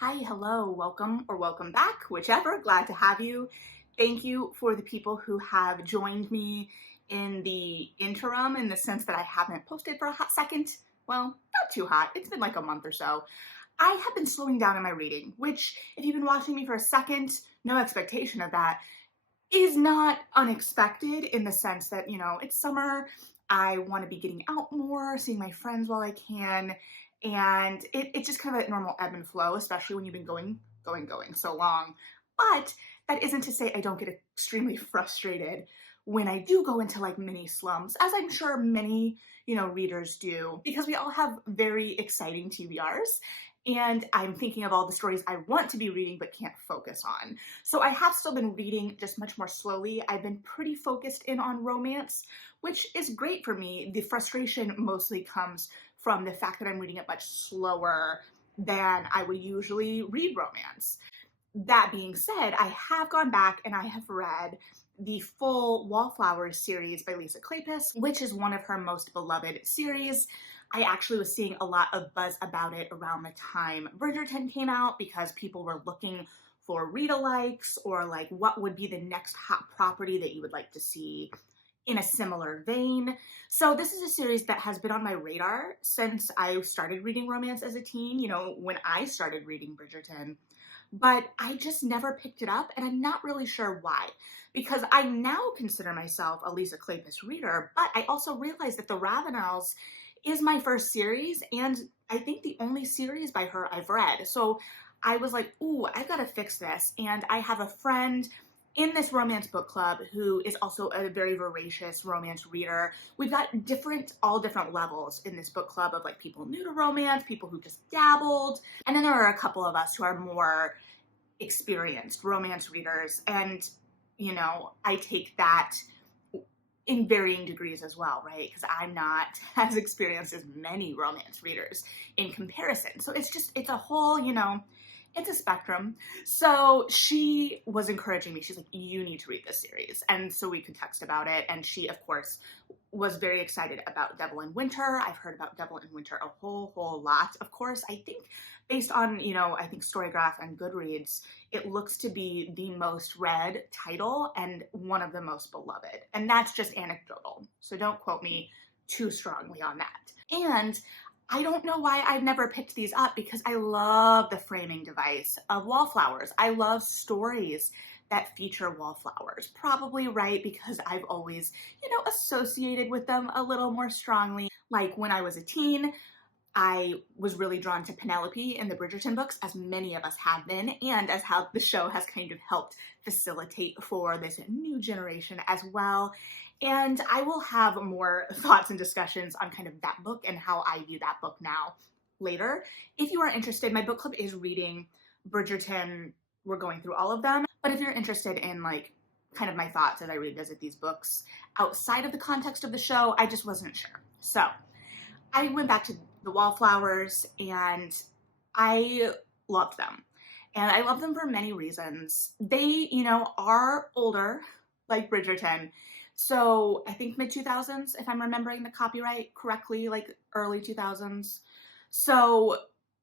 Hi, hello, welcome or welcome back, whichever. Glad to have you. Thank you for the people who have joined me in the interim in the sense that I haven't posted for a hot second. Well, not too hot. It's been like a month or so. I have been slowing down in my reading, which, if you've been watching me for a second, no expectation of that, is not unexpected in the sense that, it's summer. I want to be getting out more, seeing my friends while I can. And it's just kind of a normal ebb and flow, especially when you've been going so long. But that isn't to say I don't get extremely frustrated when I do go into like mini slumps, as I'm sure many, readers do, because we all have very exciting TBRs. And I'm thinking of all the stories I want to be reading but can't focus on. So I have still been reading just much more slowly. I've been pretty focused in on romance, which is great for me. The frustration mostly comes from the fact that I'm reading it much slower than I would usually read romance. That being said, I have gone back and I have read the full Wallflowers series by Lisa Kleypas, which is one of her most beloved series. I actually was seeing a lot of buzz about it around the time Bridgerton came out because people were looking for read-alikes or like what would be the next hot property that you would like to see in a similar vein. So this is a series that has been on my radar since I started reading romance as a teen, when I started reading Bridgerton. But I just never picked it up, and I'm not really sure why. Because I now consider myself a Lisa Kleypas reader, but I also realize that the Ravenels is my first series, and I think the only series by her I've read. So I was like, ooh, I've got to fix this. And I have a friend in this romance book club who is also a very voracious romance reader. We've got all different levels in this book club of like people new to romance, people who just dabbled, and then there are a couple of us who are more experienced romance readers. And, I take that in varying degrees as well, right? Because I'm not as experienced as many romance readers in comparison. So it's a whole, it's a spectrum. So she was encouraging me. She's like, you need to read this series. And so we could text about it. And she, of course, was very excited about Devil in Winter. I've heard about Devil in Winter a whole lot. Of course, I think based on, I think Storygraph and Goodreads, it looks to be the most read title and one of the most beloved. And that's just anecdotal. So don't quote me too strongly on that. And I don't know why I've never picked these up because I love the framing device of Wallflowers. I love stories that feature wallflowers. Probably right because I've always, associated with them a little more strongly. Like when I was a teen, I was really drawn to Penelope in the Bridgerton books, as many of us have been, and as how the show has kind of helped facilitate for this new generation as well. And I will have more thoughts and discussions on kind of that book and how I view that book now later. If you are interested, my book club is reading Bridgerton. We're going through all of them. But if you're interested in like kind of my thoughts as I revisit these books outside of the context of the show, I just wasn't sure. So I went back to the Wallflowers and I loved them. And I love them for many reasons. They, are older, like Bridgerton. So I think mid-2000s, if I'm remembering the copyright correctly, like early 2000s. So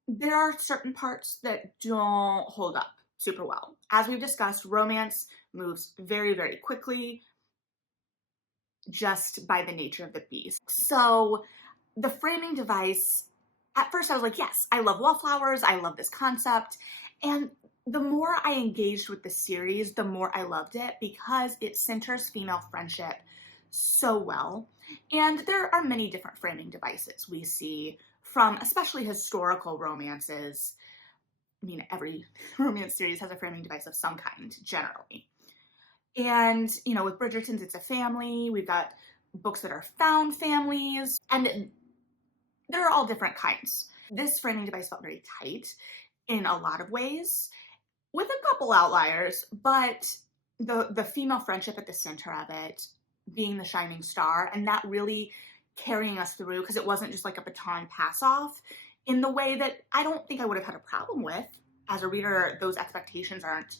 there are certain parts that don't hold up super well. As we've discussed, romance moves very, very quickly just by the nature of the beast. So the framing device, at first I was like, yes, I love Wallflowers. I love this concept. And the more I engaged with the series, the more I loved it because it centers female friendship so well. And there are many different framing devices we see from especially historical romances. I mean, every romance series has a framing device of some kind, generally. And, with Bridgerton's, it's a family. We've got books that are found families, and there are all different kinds. This framing device felt very tight in a lot of ways, with a couple outliers, but the female friendship at the center of it being the shining star, and that really carrying us through, because it wasn't just like a baton pass off in the way that I don't think I would have had a problem with. As a reader, those expectations aren't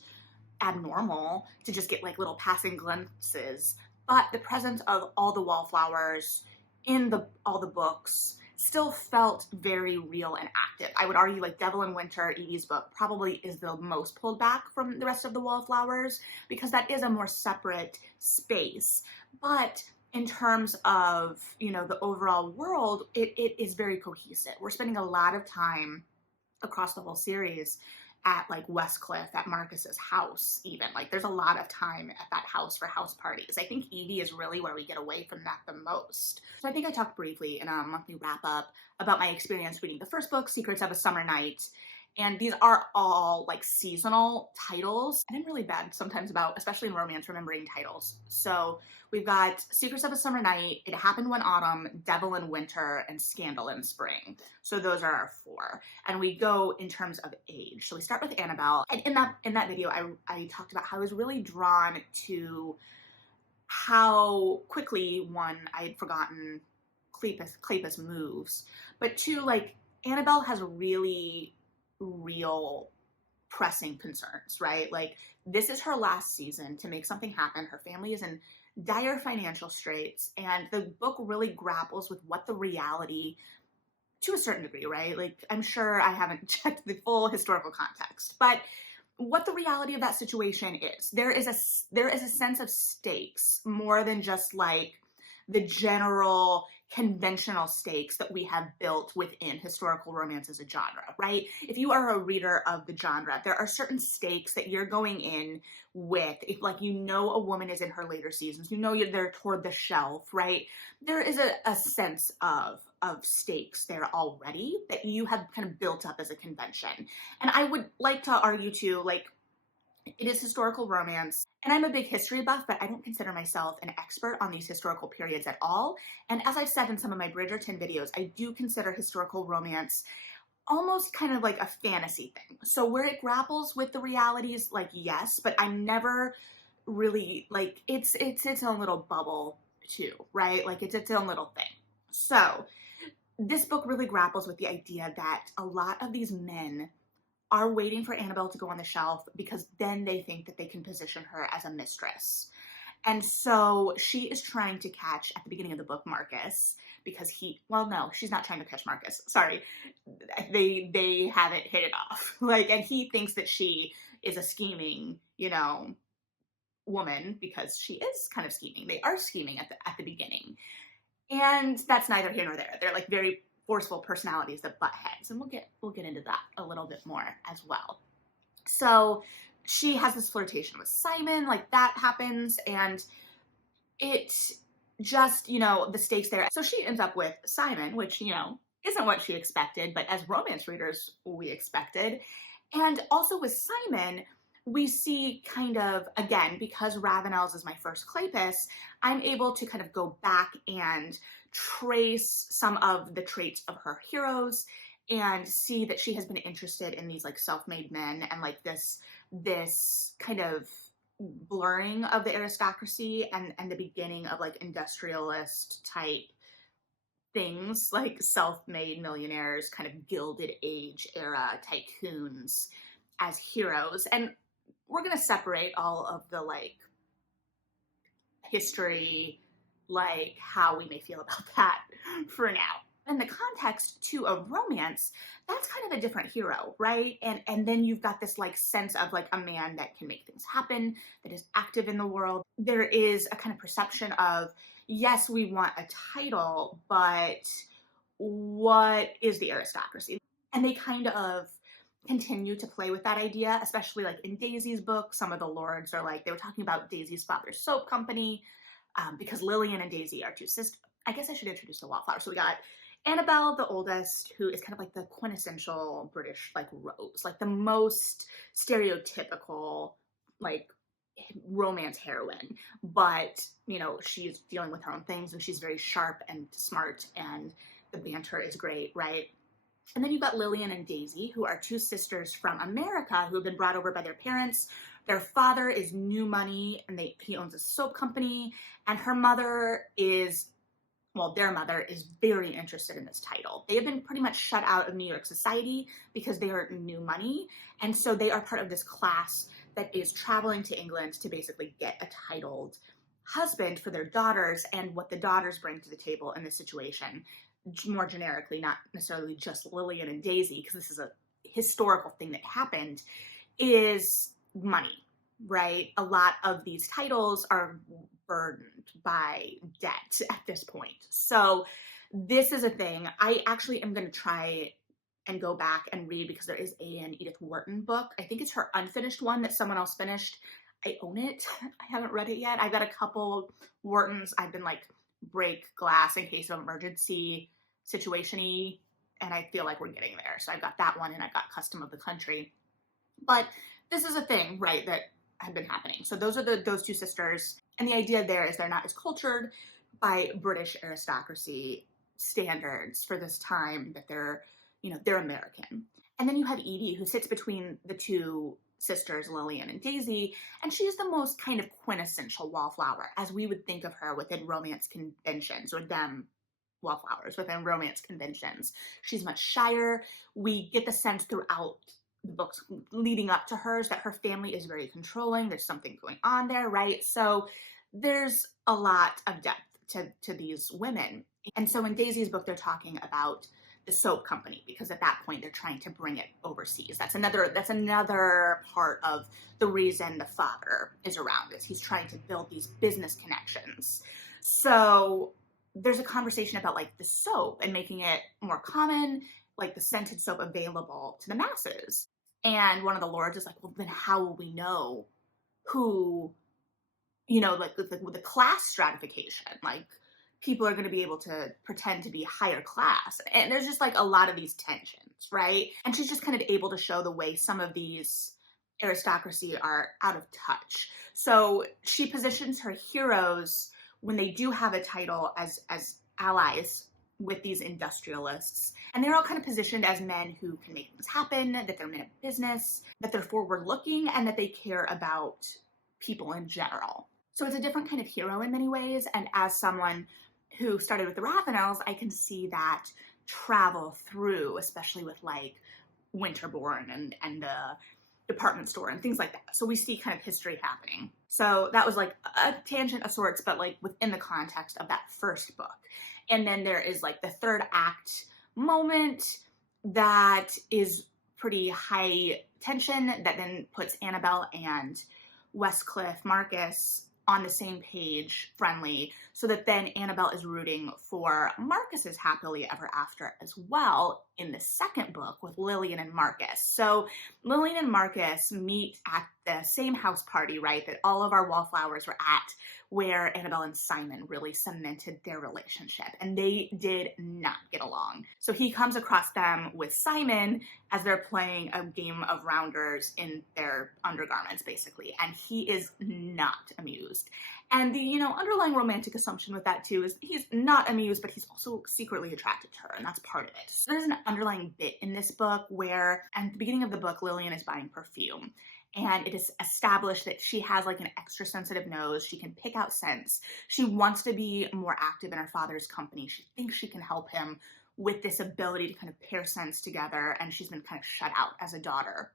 abnormal to just get like little passing glimpses, but the presence of all the Wallflowers in all the books still felt very real and active. I would argue like Devil in Winter, Edie's book, probably is the most pulled back from the rest of the Wallflowers because that is a more separate space. But in terms of, you know, the overall world, it is very cohesive. We're spending a lot of time across the whole series at like Westcliff, at Marcus's house even. Like there's a lot of time at that house for house parties. I think Edie is really where we get away from that the most. So I think I talked briefly in a monthly wrap up about my experience reading the first book, Secrets of a Summer Night. And these are all like seasonal titles. And I'm really bad sometimes about, especially in romance, remembering titles. So we've got Secrets of a Summer Night, It Happened One Autumn, Devil in Winter, and Scandal in Spring. So those are our 4. And we go in terms of age. So we start with Annabelle. And in that video, I talked about how I was really drawn to how quickly, one, I had forgotten Kleypas moves, but 2, like Annabelle has really real pressing concerns, right? Like this is her last season to make something happen. Her family is in dire financial straits, and the book really grapples with what the reality, to a certain degree, right? Like I'm sure I haven't checked the full historical context, but what the reality of that situation is. There is a sense of stakes more than just like the general conventional stakes that we have built within historical romance as a genre, right? If you are a reader of the genre, there are certain stakes that you're going in with. If like you know a woman is in her later seasons, you know they're toward the shelf, right? There is a sense of stakes there already that you have kind of built up as a convention. And I would like to argue too, like it is historical romance, and I'm a big history buff, but I don't consider myself an expert on these historical periods at all. And as I've said in some of my Bridgerton videos, I do consider historical romance almost kind of like a fantasy thing. So where it grapples with the realities, like yes, but I'm never really like it's its own little bubble too, right? Like it's its own little thing. So this book really grapples with the idea that a lot of these men are waiting for Annabelle to go on the shelf because then they think that they can position her as a mistress. And so she is trying to catch, at the beginning of the book, Marcus, because no, she's not trying to catch Marcus. Sorry. They haven't hit it off. Like, and he thinks that she is a scheming, you know, woman because she is kind of scheming. They are scheming at the beginning. And that's neither here nor there. They're like very forceful personalities that butt heads, and we'll get into that a little bit more as well. So she has this flirtation with Simon, like that happens, and it just, you know, the stakes there. So she ends up with Simon, which, you know, isn't what she expected, but as romance readers, we expected. And also with Simon, we see kind of, again, because Ravenels is my first Kleypas, I'm able to kind of go back and trace some of the traits of her heroes and see that she has been interested in these like self-made men and like this kind of blurring of the aristocracy and the beginning of like industrialist type things, like self-made millionaires, kind of Gilded Age era tycoons as heroes. And we're going to separate all of the like history, like how we may feel about that for now. In the context too of romance, that's kind of a different hero, right? And then you've got this like sense of like a man that can make things happen, that is active in the world. There is a kind of perception of, yes, we want a title, but what is the aristocracy? And they kind of continue to play with that idea, especially like in Daisy's book. Some of the lords are like, they were talking about Daisy's father's soap company, because Lillian and Daisy are 2 sisters. I guess I should introduce the Wallflowers. So we got Annabelle, the oldest, who is kind of like the quintessential British like Rose, like the most stereotypical like romance heroine. But, you know, she's dealing with her own things and she's very sharp and smart and the banter is great, right? And then you've got Lillian and Daisy, who are 2 sisters from America who have been brought over by their parents. Their father is new money and he owns a soap company, and her mother is, well, their mother is very interested in this title. They have been pretty much shut out of New York society because they are new money. And so they are part of this class that is traveling to England to basically get a titled husband for their daughters. And what the daughters bring to the table in this situation, more generically, not necessarily just Lillian and Daisy, because this is a historical thing that happened, is money, right? A lot of these titles are burdened by debt at this point. So this is a thing. I actually am going to try and go back and read, because there is an Edith Wharton book. I think it's her unfinished one that someone else finished. I own it. I haven't read it yet. I've got a couple Whartons. I've been like break glass in case of emergency situation-y, and I feel like we're getting there. So I've got that one, and I've got Custom of the Country. But this is a thing, right, that had been happening. So those are those two sisters, and the idea there is they're not as cultured by British aristocracy standards for this time, that they're American. And then you have Edie, who sits between the two sisters, Lillian and Daisy, and she's the most kind of quintessential wallflower, as we would think of her within romance conventions, or them wallflowers within romance conventions. She's much shyer. We get the sense throughout the books leading up to hers that her family is very controlling. There's something going on there, right? So there's a lot of depth to these women. And so in Daisy's book, they're talking about the soap company, because at that point they're trying to bring it overseas. That's another part of the reason the father is around, is he's trying to build these business connections. So there's a conversation about like the soap and making it more common, like the scented soap available to the masses. And one of the lords is like, well, then how will we know who, like the class stratification, like people are going to be able to pretend to be higher class. And there's just like a lot of these tensions, right? And she's just kind of able to show the way some of these aristocracy are out of touch. So she positions her heroes, when they do have a title, as allies with these industrialists. And they're all kind of positioned as men who can make things happen, that they're men of business, that they're forward looking, and that they care about people in general. So it's a different kind of hero in many ways. And as someone who started with the Ravenels, I can see that travel through, especially with like Winterbourne and the department store and things like that. So we see kind of history happening. So that was like a tangent of sorts, but like within the context of that first book. And then there is like the third act moment that is pretty high tension, that then puts Annabelle and Westcliff Marcus on the same page, friendly, so that then Annabelle is rooting for Marcus's happily ever after as well in the second book with Lillian and Marcus. So Lillian and Marcus meet at the same house party, right, that all of our Wallflowers were at, where Annabelle and Simon really cemented their relationship, and they did not get along. So he comes across them with Simon as they're playing a game of rounders in their undergarments, basically, and he is not amused. And the, underlying romantic assumption with that too is he's not amused, but he's also secretly attracted to her, and that's part of it. So there's an underlying bit in this book where, at the beginning of the book, Lillian is buying perfume. And it is established that she has like an extra sensitive nose. She can pick out scents. She wants to be more active in her father's company. She thinks she can help him with this ability to kind of pair scents together. And she's been kind of shut out as a daughter.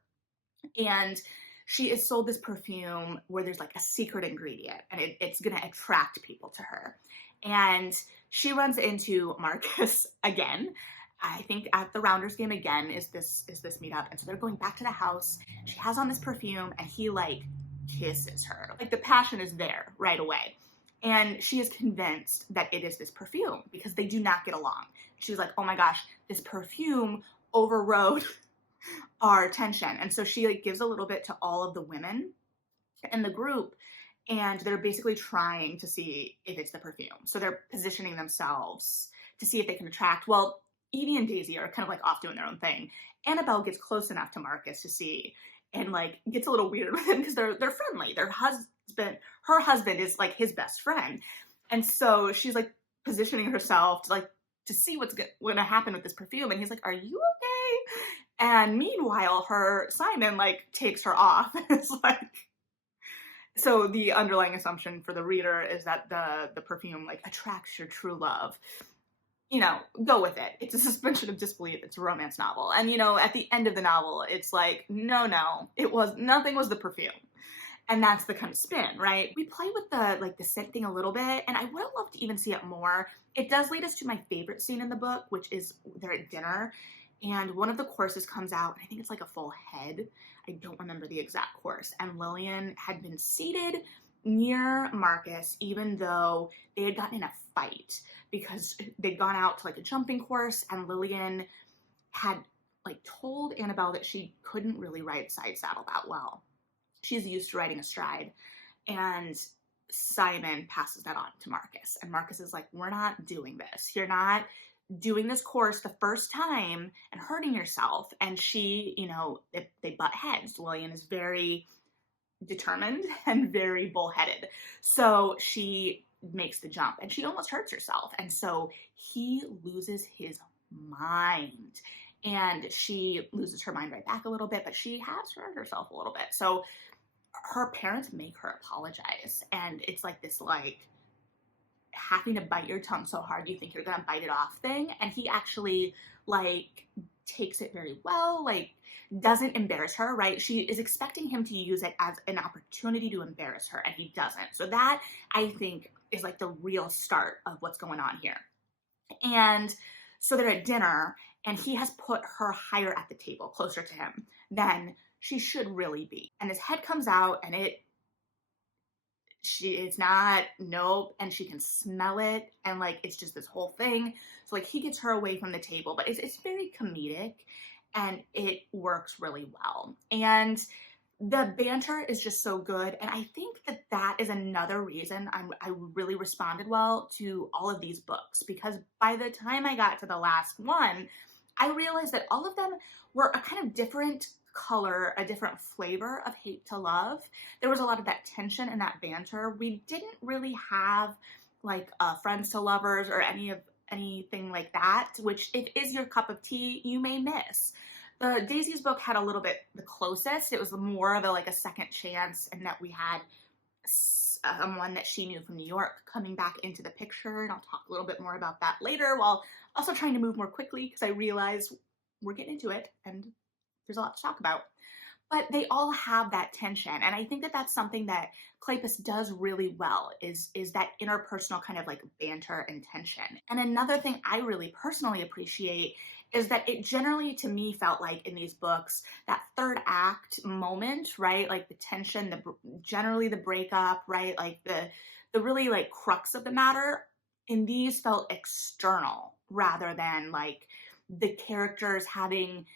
And she is sold this perfume where there's like a secret ingredient, and it's going to attract people to her. And she runs into Marcus again. I think at the Rounders game again is this meetup. And so they're going back to the house. She has on this perfume, and he like kisses her. Like the passion is there right away. And she is convinced that it is this perfume, because they do not get along. She's like, oh my gosh, this perfume overrode our tension. And so she like gives a little bit to all of the women in the group, and they're basically trying to see if it's the perfume. So they're positioning themselves to see if they can attract. Well, Edie and Daisy are kind of like off doing their own thing. Annabelle gets close enough to Marcus to see, and like gets a little weird with him, because they're friendly. Her husband is like his best friend. And so she's like positioning herself to see what's going to happen with this perfume. And he's like, are you okay? And meanwhile, Simon like takes her off. It's like, so the underlying assumption for the reader is that the perfume like attracts your true love. Go with it. It's a suspension of disbelief. It's a romance novel. And, at the end of the novel, it's like, no, nothing was the perfume. And that's the kind of spin, right? We play with the scent thing a little bit, and I would have loved to even see it more. It does lead us to my favorite scene in the book, which is they're at dinner, and one of the courses comes out, and I think it's like a full head. I don't remember the exact course. And Lillian had been seated near Marcus, even though they had gotten in a fight because they'd gone out to like a jumping course, and Lillian had like told Annabelle that she couldn't really ride side saddle that well. She's used to riding astride. And Simon passes that on to Marcus. And Marcus is like, we're not doing this. You're not doing this course the first time and hurting yourself. And she, they butt heads. Lillian is very determined and very bullheaded. So she makes the jump and she almost hurts herself. And so he loses his mind. And she loses her mind right back a little bit, but she has hurt herself a little bit. So her parents make her apologize. And it's like this, like, having to bite your tongue so hard you think you're gonna bite it off thing. And he actually, like, takes it very well, like, doesn't embarrass her, right? She is expecting him to use it as an opportunity to embarrass her, and he doesn't. So that, I think, is like the real start of what's going on here. And so they're at dinner, and he has put her higher at the table, closer to him than she should really be. And his head comes out, and it's not, nope, and she can smell it, and like, it's just this whole thing. So like, he gets her away from the table, but it's very comedic, and it works really well. And the banter is just so good, and I think that is another reason I really responded well to all of these books, because by the time I got to the last one, I realized that all of them were a kind of different color, a different flavor of hate to love. There was a lot of that tension and that banter. We didn't really have like friends to lovers or anything like that, which if is your cup of tea, you may miss. The Daisy's book had a little bit the closest. It was more of a second chance, and that we had someone that she knew from New York coming back into the picture, and I'll talk a little bit more about that later, while also trying to move more quickly because I realize we're getting into it and there's a lot to talk about. But they all have that tension, and I think that that's something that Kleypas does really well, is that interpersonal kind of like banter and tension. And another thing I really personally appreciate is that it generally, to me, felt like in these books, that third act moment, right? Like the tension, generally the breakup, right? Like the really like crux of the matter in these felt external rather than like the characters having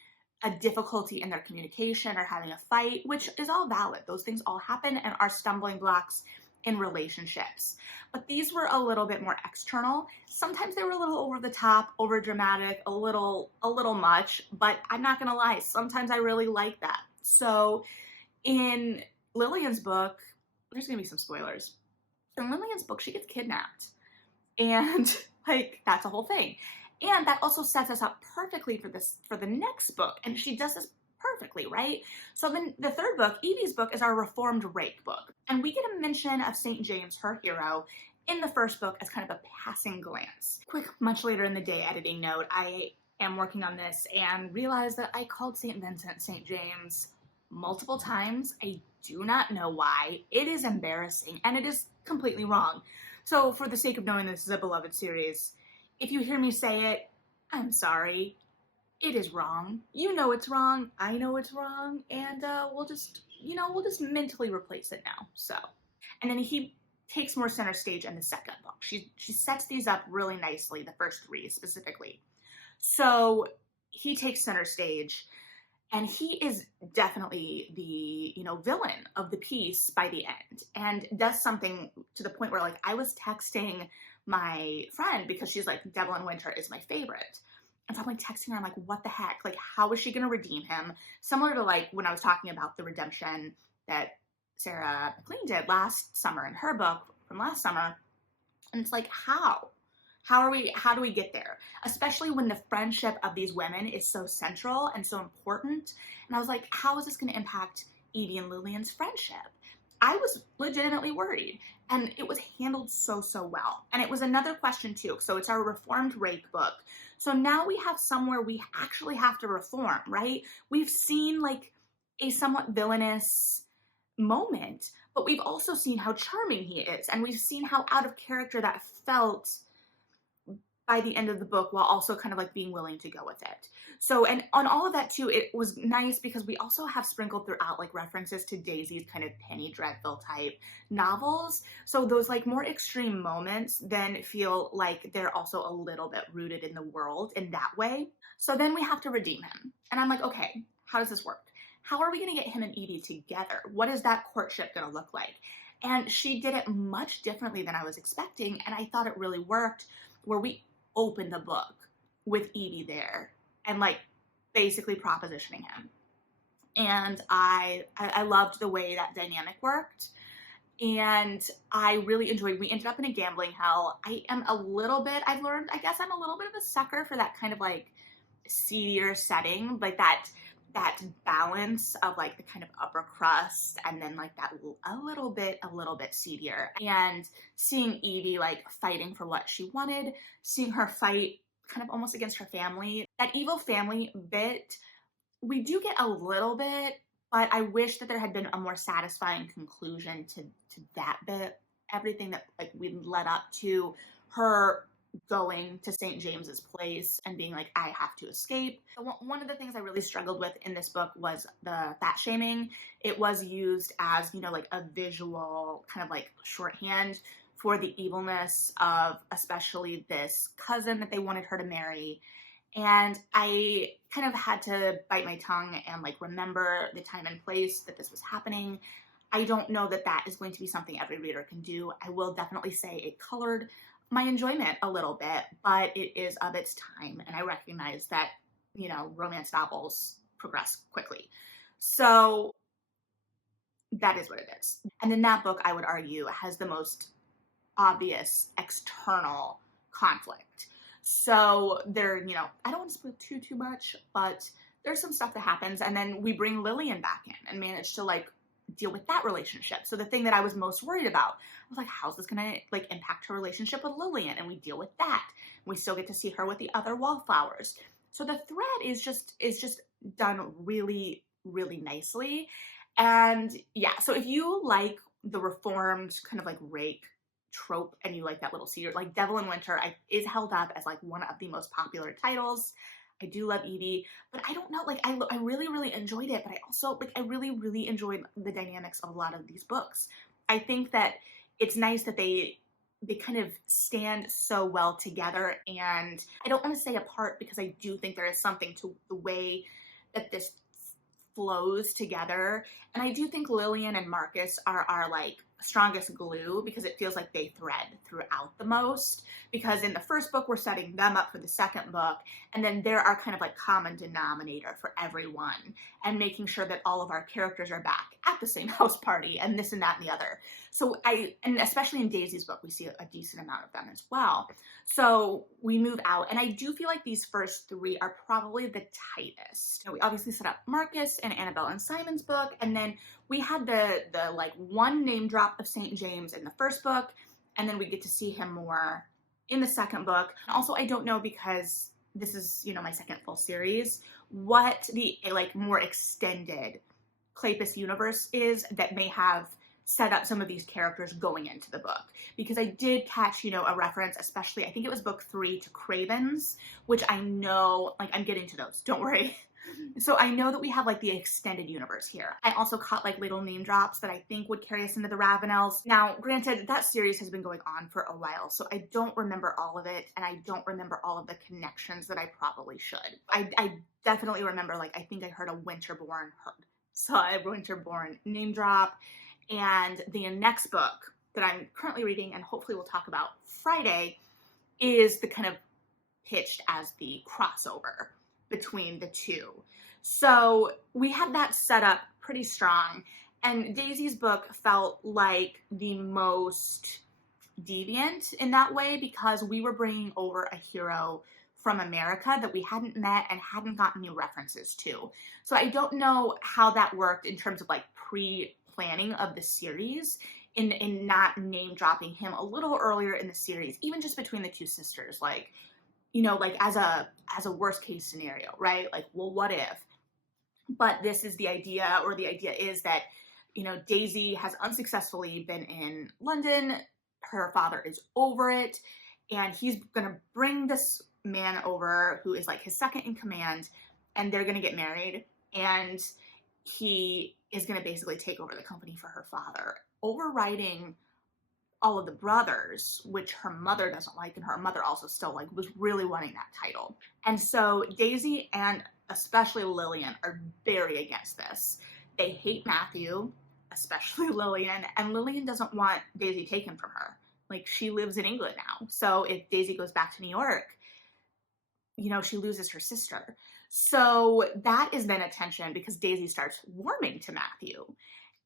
a difficulty in their communication or having a fight, which is all valid. Those things all happen and are stumbling blocks in relationships. But these were a little bit more external. Sometimes they were a little over the top, over dramatic, a little much, but I'm not gonna lie, sometimes I really like that. So in Lillian's book, there's gonna be some spoilers. In Lillian's book, she gets kidnapped. And like, that's a whole thing. And that also sets us up perfectly for the next book. And she does this perfectly, right? So then the third book, Evie's book, is our reformed rake book. And we get a mention of St. James, her hero, in the first book as kind of a passing glance. Quick, much later in the day editing note, I am working on this and realized that I called St. Vincent St. James multiple times. I do not know why. It is embarrassing and it is completely wrong. So for the sake of knowing this is a beloved series, if you hear me say it, I'm sorry. It is wrong. You know it's wrong. I know it's wrong. And we'll just mentally replace it now. So, and then he takes more center stage in the second book. She sets these up really nicely, the first three specifically. So he takes center stage, and he is definitely the, villain of the piece by the end, and does something to the point where, like, I was texting my friend because she's like, Devil in Winter is my favorite. And so I'm like texting her, I'm like, what the heck? Like, how is she going to redeem him? Similar to like when I was talking about the redemption that Sarah McLean did last summer in her book from last summer. And it's like, how do we get there? Especially when the friendship of these women is so central and so important. And I was like, how is this going to impact Evie and Lillian's friendship? I was legitimately worried, and it was handled so well. And it was another question too. So it's our reformed rake book. So now we have somewhere we actually have to reform, right? We've seen like a somewhat villainous moment, but we've also seen how charming he is, and we've seen how out of character that felt by the end of the book, while also kind of like being willing to go with it. So, and on all of that too, it was nice because we also have sprinkled throughout like references to Daisy's kind of Penny Dreadful type novels. So those like more extreme moments then feel like they're also a little bit rooted in the world in that way. So then we have to redeem him. And I'm like, okay, how does this work? How are we going to get him and Evie together? What is that courtship going to look like? And she did it much differently than I was expecting. And I thought it really worked, where we open the book with Evie there and like basically propositioning him. And I loved the way that dynamic worked. And I really enjoyed, we ended up in a gambling hell. I've learned, I guess I'm a little bit of a sucker for that kind of like seedier setting, like that balance of like the kind of upper crust and then like that a little bit seedier. And seeing Evie like fighting for what she wanted, seeing her fight kind of almost against her family, that evil family bit, we do get a little bit, but I wish that there had been a more satisfying conclusion to that bit. Everything that like we led up to her going to St. James's Place and being like, I have to escape. One of the things I really struggled with in this book was the fat shaming. It was used as, you know, like a visual kind of like shorthand for the evilness of especially this cousin that they wanted her to marry. And I kind of had to bite my tongue and like remember the time and place that this was happening. I don't know that that is going to be something every reader can do. I will definitely say it colored my enjoyment a little bit, but it is of its time. And I recognize that, you know, romance novels progress quickly. So that is what it is. And then that book, I would argue, has the most obvious external conflict. So there, you know, I don't want to spoil too much, but there's some stuff that happens. And then we bring Lillian back in and manage to like deal with that relationship. So the thing that I was most worried about, I was like, how's this gonna like impact her relationship with Lillian? And we deal with that. We still get to see her with the other Wallflowers. So the thread is just done really, really nicely. And yeah, so if you like the reformed kind of like rake trope and you like that little secret, like Devil in Winter is held up as like one of the most popular titles. I do love Evie, but I don't know, like I really, really enjoyed it, but I also like I really, really enjoyed the dynamics of a lot of these books. I think that it's nice that they kind of stand so well together, and I don't want to say apart because I do think there is something to the way that this flows together. And I do think Lillian and Marcus are our like strongest glue because it feels like they thread throughout the most, because in the first book we're setting them up for the second book, and then they're our kind of like common denominator for everyone and making sure that all of our characters are back at the same house party and this and that and the other. So and especially in Daisy's book we see a decent amount of them as well. So we move out, and I do feel like these first three are probably the tightest. You know, we obviously set up Marcus and Annabelle and Simon's book, and then we had the like one name drop of St. James in the first book, and then we get to see him more in the second book. Also, I don't know, because this is, you know, my second full series, what the like more extended Kleypas universe is that may have set up some of these characters going into the book, because I did catch, you know, a reference, especially I think it was book 3, to Ravens, which I know, like I'm getting to those, don't worry. So I know that we have like the extended universe here. I also caught like little name drops that I think would carry us into the Ravenels. Now, granted, that series has been going on for a while, so I don't remember all of it, and I don't remember all of the connections that I probably should. I definitely remember, like, I think I heard a saw a Winterborn name drop, and the next book that I'm currently reading, and hopefully we'll talk about Friday, is the kind of pitched as the crossover between the two. So we had that set up pretty strong, and Daisy's book felt like the most deviant in that way, because we were bringing over a hero from America that we hadn't met and hadn't gotten new references to. So I don't know how that worked in terms of like pre-planning of the series, in not name dropping him a little earlier in the series, even just between the two sisters, like, you know, like as a worst case scenario, right? Like, well, what if? But this is the idea, or the idea is that Daisy has unsuccessfully been in London. Her father is over it, and he's gonna bring this man over who is like his second in command, and they're gonna get married, and he is gonna basically take over the company for her father, overriding all of the brothers, which her mother doesn't like, and her mother also still like was really wanting that title. And so Daisy and especially Lillian are very against this. They hate Matthew, especially Lillian, and Lillian doesn't want Daisy taken from her. Like, she lives in England now, so if Daisy goes back to New York, she loses her sister. So that is then a tension because Daisy starts warming to Matthew,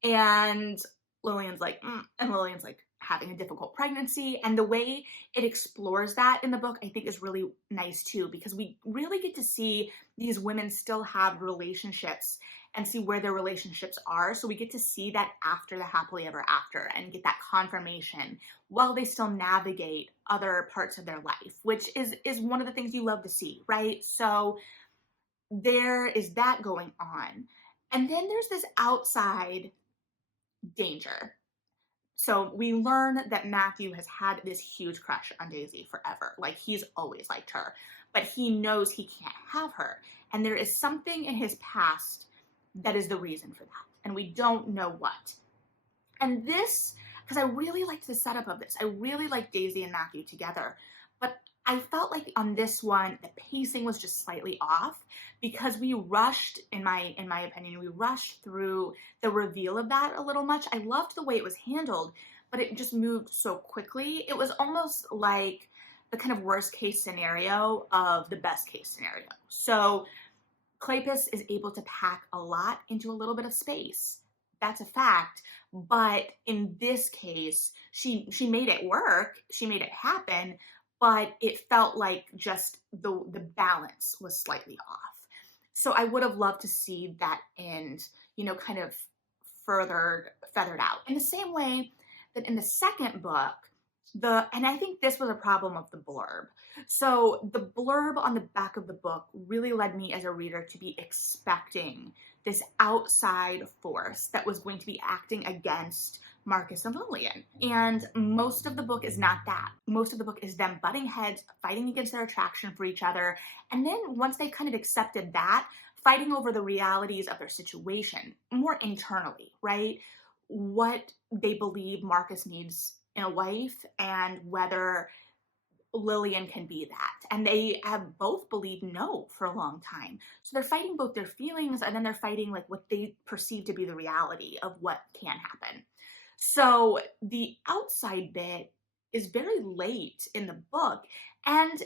and Lillian's like, and Lillian's like having a difficult pregnancy. And the way it explores that in the book, I think, is really nice too, because we really get to see these women still have relationships and see where their relationships are. So we get to see that after the happily ever after and get that confirmation while they still navigate other parts of their life, which is one of the things you love to see, right? So there is that going on. And then there's this outside danger. So we learn that Matthew has had this huge crush on Daisy forever. Like, he's always liked her, but he knows he can't have her. And there is something in his past that is the reason for that. And we don't know what. And this, because I really liked the setup of this. I really liked Daisy and Matthew together. But I felt like on this one, the pacing was just slightly off because we rushed, in my opinion, we rushed through the reveal of that a little much. I loved the way it was handled, but it just moved so quickly. It was almost like the kind of worst case scenario of the best case scenario. So Kleypas is able to pack a lot into a little bit of space. That's a fact. But in this case, she made it work. She made it happen. But it felt like just the balance was slightly off. So I would have loved to see that end, kind of further feathered out. In the same way that in the second book, and I think this was a problem of the blurb. So the blurb on the back of the book really led me as a reader to be expecting this outside force that was going to be acting against Marcus and Lillian. And most of the book is not that. Most of the book is them butting heads, fighting against their attraction for each other. And then once they kind of accepted that, fighting over the realities of their situation more internally, right? What they believe Marcus needs in a wife and whether Lillian can be that. And they have both believed no for a long time. So they're fighting both their feelings and then they're fighting like what they perceive to be the reality of what can happen. So the outside bit is very late in the book and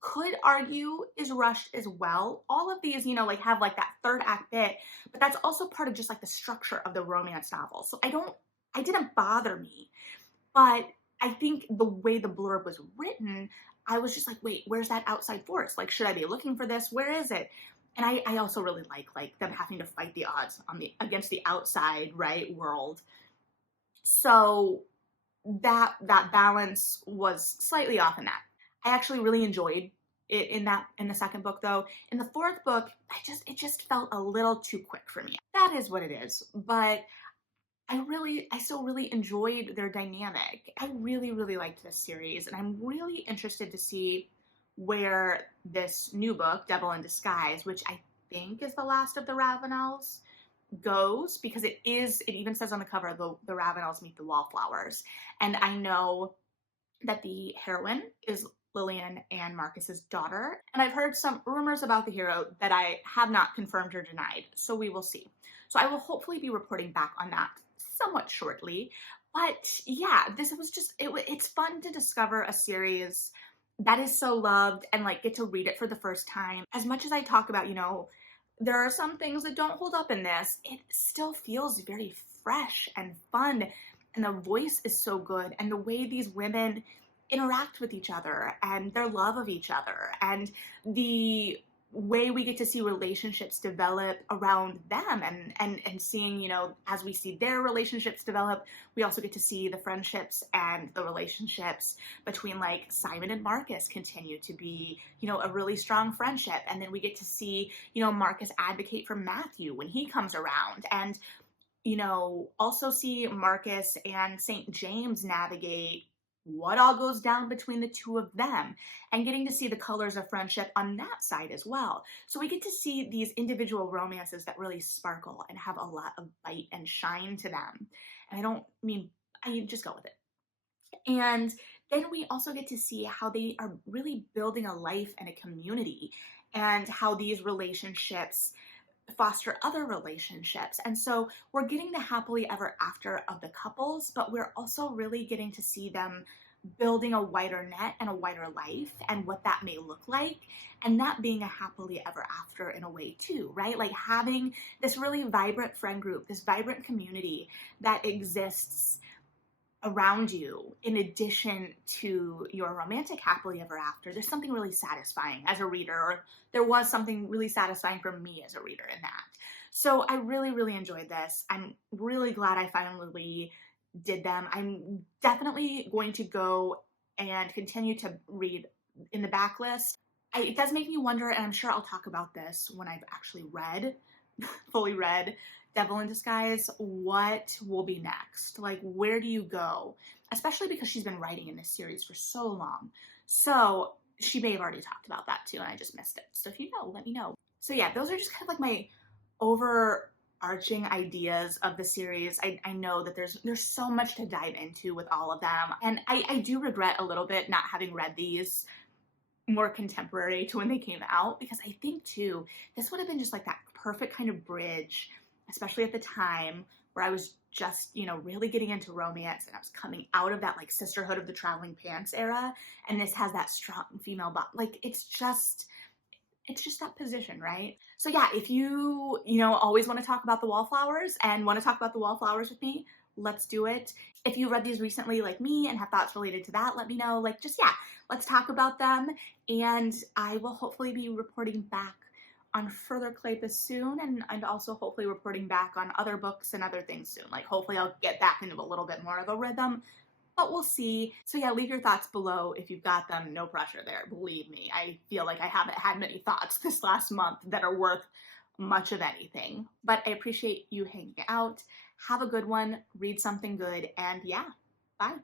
could argue is rushed as well. All of these, have like that third act bit, but that's also part of just like the structure of the romance novel. So I didn't bother me, but I think the way the blurb was written, I was just like, wait, where's that outside force? Like, should I be looking for this? Where is it? And I also really like them having to fight the odds against the outside, right, world. So that balance was slightly off in that. I actually really enjoyed it in the second book though. In the fourth book, it just felt a little too quick for me. That is what it is. But I still really enjoyed their dynamic. I really, really liked this series, and I'm really interested to see where this new book, Devil in Disguise, which I think is the last of the Ravenels, goes, because it even says on the cover, the Ravenels meet the Wallflowers. And I know that the heroine is Lillian and Marcus's daughter. And I've heard some rumors about the hero that I have not confirmed or denied. So we will see. So I will hopefully be reporting back on that somewhat shortly. But yeah, this was just, it's fun to discover a series that is so loved and like get to read it for the first time. As much as I talk about, there are some things that don't hold up in this, it still feels very fresh and fun. And the voice is so good. And the way these women interact with each other and their love of each other and the way we get to see relationships develop around them and seeing, as we see their relationships develop, we also get to see the friendships and the relationships between like Simon and Marcus continue to be, a really strong friendship. And then we get to see, Marcus advocate for Matthew when he comes around. And you know, also see Marcus and St. James navigate what all goes down between the two of them, and getting to see the colors of friendship on that side as well. So we get to see these individual romances that really sparkle and have a lot of bite and shine to them. And I don't mean, I just go with it. And then we also get to see how they are really building a life and a community, and how these relationships foster other relationships. And so we're getting the happily ever after of the couples, but we're also really getting to see them building a wider net and a wider life, and what that may look like. And that being a happily ever after in a way too, right? Like having this really vibrant friend group, this vibrant community that exists around you in addition to your romantic happily ever after. There's something really satisfying as a reader, or there was something really satisfying for me as a reader in that. So I really, really enjoyed this. I'm really glad I finally did them. I'm definitely going to go and continue to read in the backlist. It does make me wonder, and I'm sure I'll talk about this when I've actually read, fully read Devil in Disguise, what will be next? Like, where do you go? Especially because she's been writing in this series for so long. So she may have already talked about that too, and I just missed it. So if you know, let me know. So yeah, those are just kind of like my overarching ideas of the series. I know that there's so much to dive into with all of them. And I do regret a little bit not having read these more contemporary to when they came out, because I think too, this would have been just like that perfect kind of bridge, especially at the time where I was just, you know, really getting into romance, and I was coming out of that like Sisterhood of the Traveling Pants era, and this has that strong female bond. Like it's just that position, right? So yeah, if you know, always want to talk about the Wallflowers and want to talk about the Wallflowers with me, let's do it. If you read these recently like me and have thoughts related to that, let me know. Like, just, yeah, let's talk about them. And I will hopefully be reporting back on further Kleypas soon, and also hopefully reporting back on other books and other things soon. Like, hopefully I'll get back into a little bit more of a rhythm, but we'll see. So yeah, leave your thoughts below if you've got them. No pressure there, believe me. I feel like I haven't had many thoughts this last month that are worth much of anything, but I appreciate you hanging out. Have a good one, read something good, and yeah, bye.